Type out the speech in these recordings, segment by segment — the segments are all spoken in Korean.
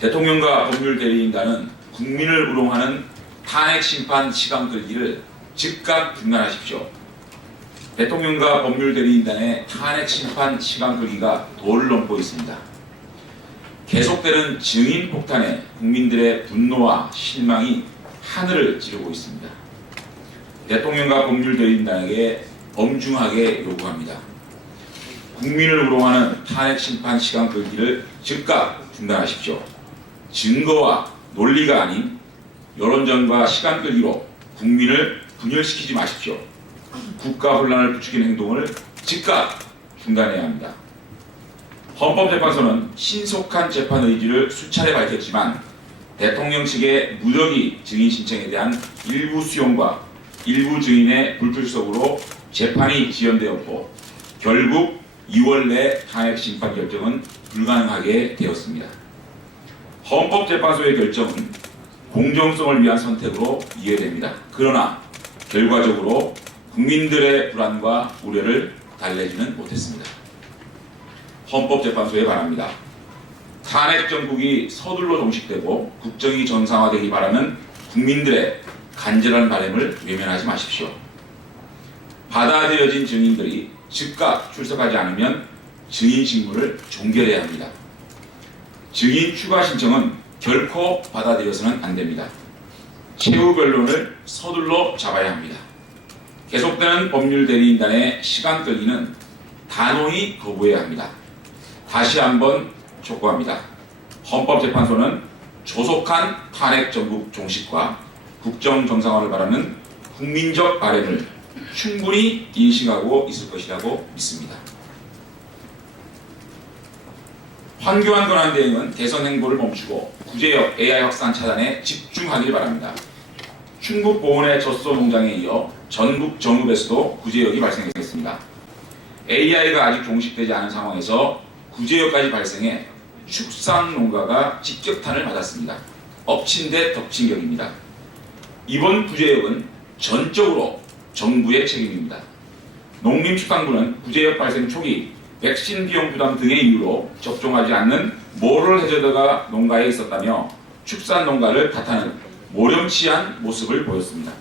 대통령과 법률대리인단은 국민을 우롱하는 탄핵심판 시간 끌기를 즉각 중단하십시오. 대통령과 법률대리인단의 탄핵심판 시간 끌기가 도를 넘고 있습니다. 계속되는 증인 폭탄에 국민들의 분노와 실망이 하늘을 찌르고 있습니다. 대통령과 법률대리인단에게 엄중하게 요구합니다. 국민을 우롱하는 탄핵심판 시간 끌기를 즉각 중단하십시오. 증거와 논리가 아닌 여론전과 시간 끌기로 국민을 분열시키지 마십시오. 국가 혼란을 부추기는 행동을 즉각 중단해야 합니다. 헌법재판소는 신속한 재판 의지를 수차례 밝혔지만 대통령 측의 무더기 증인 신청에 대한 일부 수용과 일부 증인의 불출석으로 재판이 지연되었고 결국 2월 내 탄핵 심판 결정은 불가능하게 되었습니다. 헌법재판소의 결정은 공정성을 위한 선택으로 이해됩니다. 그러나 결과적으로 국민들의 불안과 우려를 달래지는 못했습니다. 헌법재판소에 바랍니다. 탄핵 정국이 서둘러 종식되고 국정이 정상화되기 바라는 국민들의 간절한 바람을 외면하지 마십시오. 받아들여진 증인들이 즉각 출석하지 않으면 증인 직무를 종결해야 합니다. 증인 추가 신청은 결코 받아들여서는 안 됩니다. 최후 변론을 서둘러 잡아야 합니다. 계속되는 법률대리인단의 시간 끌기는 단호히 거부해야 합니다. 다시 한번 촉구합니다. 헌법재판소는 조속한 탄핵 정국 종식과 국정 정상화를 바라는 국민적 바람을 충분히 인식하고 있을 것이라고 믿습니다. 황교안 권한대행은 대선 행보를 멈추고 구제역 AI 확산 차단에 집중하길 바랍니다. 충북 보은의 젖소 농장에 이어 전국 정읍에서도 구제역이 발생했습니다. AI가 아직 종식되지 않은 상황에서 구제역까지 발생해 축산 농가가 직격탄을 맞았습니다. 엎친 데 덮친 격입니다. 이번 구제역은 전적으로 정부의 책임입니다. 농림축산부는 구제역 발생 초기 백신 비용 부담 등의 이유로 접종하지 않는 모럴 해저드가 농가에 있었다며 축산 농가를 탓하는 모렴치한 모습을 보였습니다.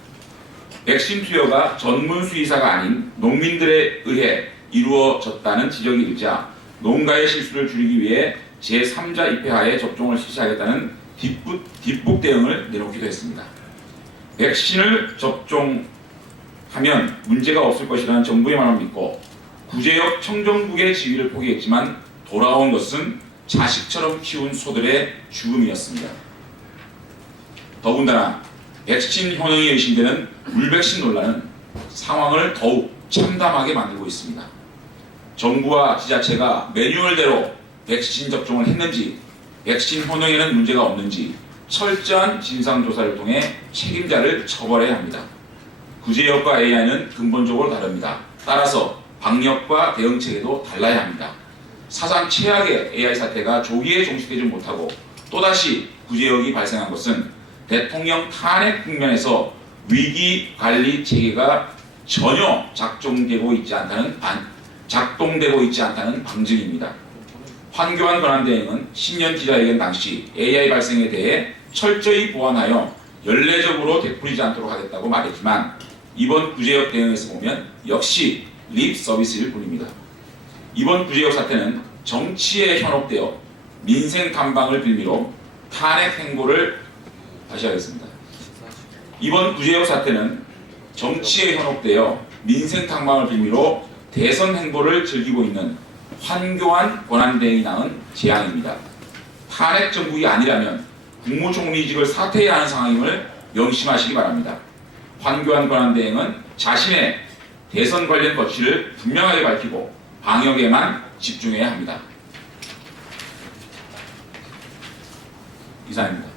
백신 투여가 전문 수의사가 아닌 농민들에 의해 이루어졌다는 지적이 일자 농가의 실수를 줄이기 위해 제3자 입회하에 접종을 실시하겠다는 뒷북 대응을 내놓기도 했습니다. 백신을 접종하면 문제가 없을 것이라는 정부의 말을 믿고 구제역 청정국의 지위를 포기했지만 돌아온 것은 자식처럼 키운 소들의 죽음이었습니다. 더군다나 백신 효능이 의심되는 물백신 논란은 상황을 더욱 참담하게 만들고 있습니다. 정부와 지자체가 매뉴얼대로 백신 접종을 했는지, 백신 효능에는 문제가 없는지 철저한 진상조사를 통해 책임자를 처벌해야 합니다. 구제역과 AI는 근본적으로 다릅니다. 따라서 방역과 대응체계도 달라야 합니다. 사상 최악의 AI 사태가 조기에 종식되지 못하고 또다시 구제역이 발생한 것은 대통령 탄핵 국면에서 위기관리 체계가 전혀 작동되고 있지 않다는 방증입니다. 황교안 권한대행은 신년 기자회견 당시 AI 발생에 대해 철저히 보완하여 연례적으로 되풀이지 않도록 하겠다고 말했지만 이번 구제역 대응에서 보면 역시 립 서비스일 뿐입니다. 이번 구제역 사태는 정치에 현혹되어 민생 감방을 빌미로 탄핵 행보를 이번 구제역 사태는 정치에 현혹되어 민생 탐방을 빌미로 대선 행보를 즐기고 있는 황교안 권한대행이 낳은 재앙입니다. 탄핵 정국이 아니라면 국무총리직을 사퇴해야 하는 상황임을 명심하시기 바랍니다. 황교안 권한대행은 자신의 대선 관련 거취를 분명하게 밝히고 방역에만 집중해야 합니다. 이상입니다.